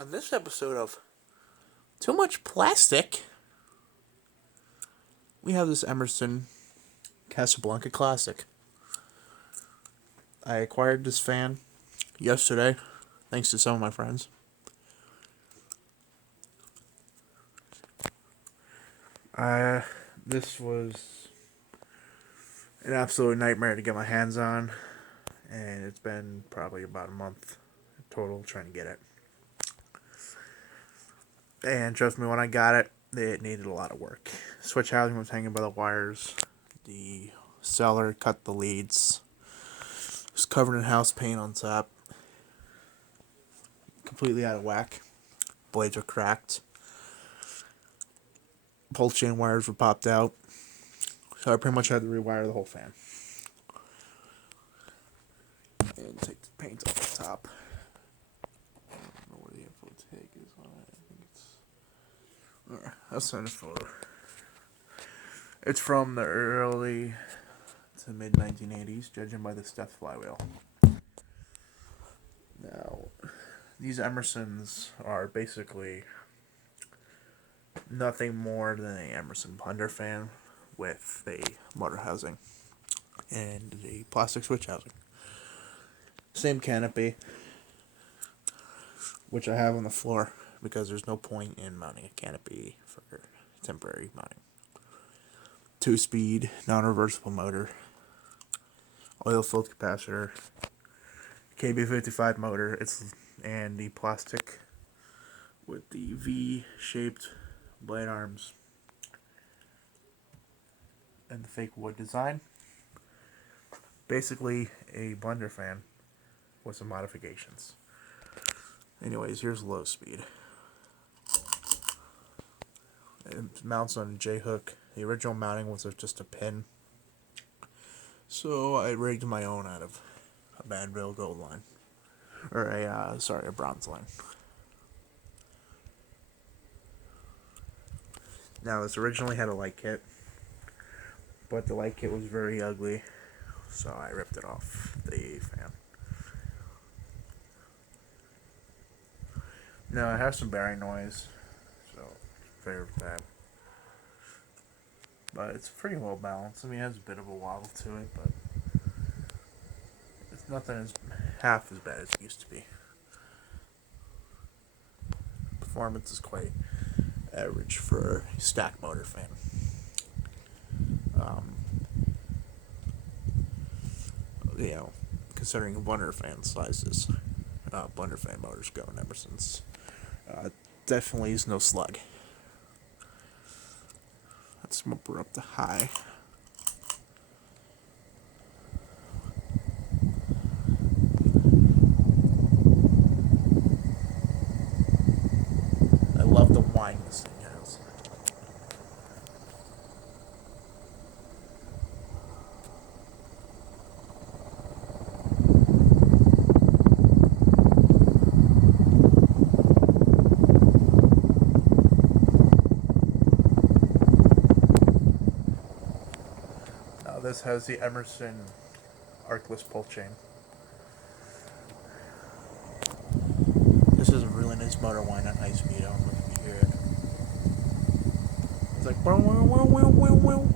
On this episode of Too Much Plastic, we have this Emerson Casablanca Classic. I acquired this fan yesterday, thanks to some of my friends. This was an absolute nightmare to get my hands on, and it's been probably about a month total trying to get it. And trust me, when I got it, it needed a lot of work. Switch housing was hanging by the wires. The seller cut the leads. It was covered in house paint on top. Completely out of whack. Blades were cracked. Pull chain wires were popped out. So I pretty much had to rewire the whole fan. And take the paint off the top. I don't know where the info tag is on it. I think it's... I'll send a photo. It's from the early to mid 1980s, judging by the Steph flywheel. Now, these Emersons are basically nothing more than a Emerson blender fan with a motor housing and a plastic switch housing. Same canopy, which I have on the floor because there's no point in mounting a canopy for temporary mounting. 2-speed, non-reversible motor, oil-filled capacitor, KB55 motor, and the plastic with the V-shaped blade arms and the fake wood design. Basically a blender fan with some modifications. Anyways, here's low speed. It mounts on a J-hook. The original mounting was just a pin. So I rigged my own out of a Manville gold line. Or a bronze line. Now, this originally had a light kit, but the light kit was very ugly, so I ripped it off the fan. Now, it has some bearing noise, so fair with that. But it's pretty well balanced. I mean, it has a bit of a wobble to it, but it's nothing as half as bad as it used to be. Performance is quite average for a stack motor fan. Considering blender fan sizes, blender fan motors go in Emerson's. Definitely is no slug. Let's move her up to high. I love the whine this thing has. Now this has the Emerson arcless pull chain. This is a really nice motor whine on high speed. I don't know if you hear it. It's like wow, wow, wow, wow, wow, wow.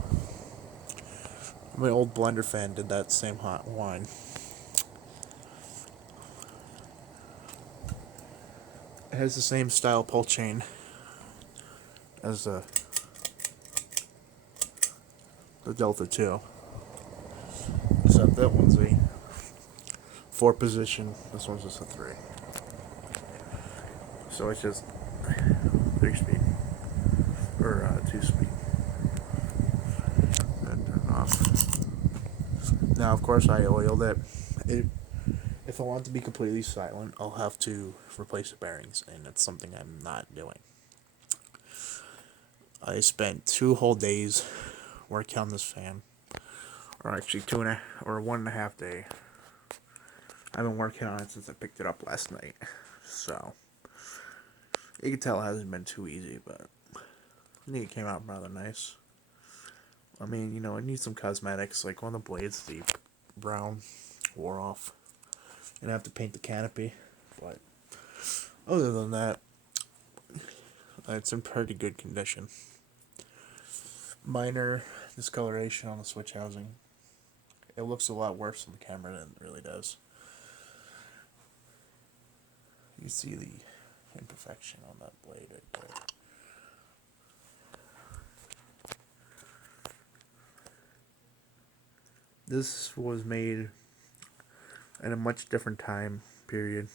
My old blender fan did that same hot whine. It has the same style pull chain as the Delta 2. Except that one's a 4-position, this one's just a 3. So it's just 3-speed. Or 2-speed. And turn off. Now, of course, I oiled it. If I want it to be completely silent, I'll have to replace the bearings, and that's something I'm not doing. I spent 2 whole days working on this fan, or actually 1.5 day. I've been working on it since I picked it up last night, so you can tell it hasn't been too easy, but I think it came out rather nice. I mean, it needs some cosmetics, like one of the blades, the brown wore off, and I have to paint the canopy, but Other than that, it's in pretty good condition. Minor discoloration on the switch housing. It looks a lot worse on the camera than it really does. You see the imperfection on that blade right there. This was made at a much different time period.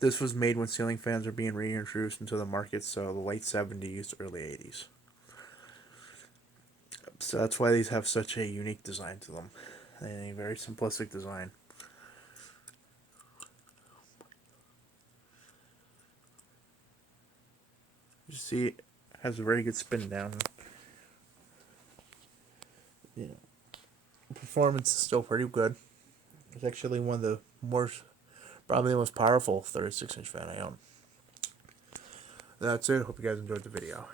This was made when ceiling fans were being reintroduced into the market, so the late 70s, early 80s. So that's why these have such a unique design to them. And a very simplistic design. You see, it has a very good spin down. Yeah. Performance is still pretty good. It's actually one of the probably the most powerful 36-inch fan I own. That's it. Hope you guys enjoyed the video.